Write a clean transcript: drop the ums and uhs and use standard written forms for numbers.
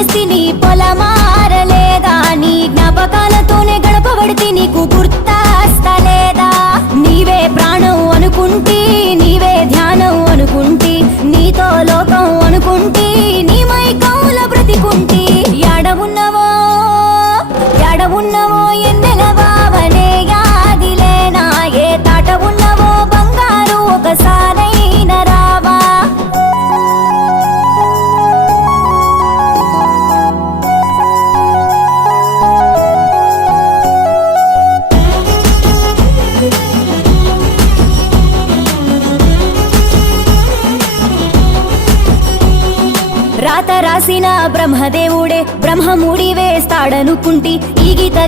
చేసి నీ పొలమారలేదా నీ జ్ఞాపకాలతోనే గడపబడితే నీకు గుర్తాస్తలేదా నీవే ప్రాణం అనుకుంటి నీవే ధ్యానం అనుకుంటి నీతో లోకం అనుకుంటి నీ మైకంలో బ్రతికుంటి యాడవున్నవో ఎన్నెల బావనే యాదిలేనా ఏ తాట ఉన్నవో బంగారు ఒకసారైన రావా రాత రాసిన బ్రహ్మదేవుడే బ్రహ్మముడి వేస్తాడనుకుంటి ఈ గీత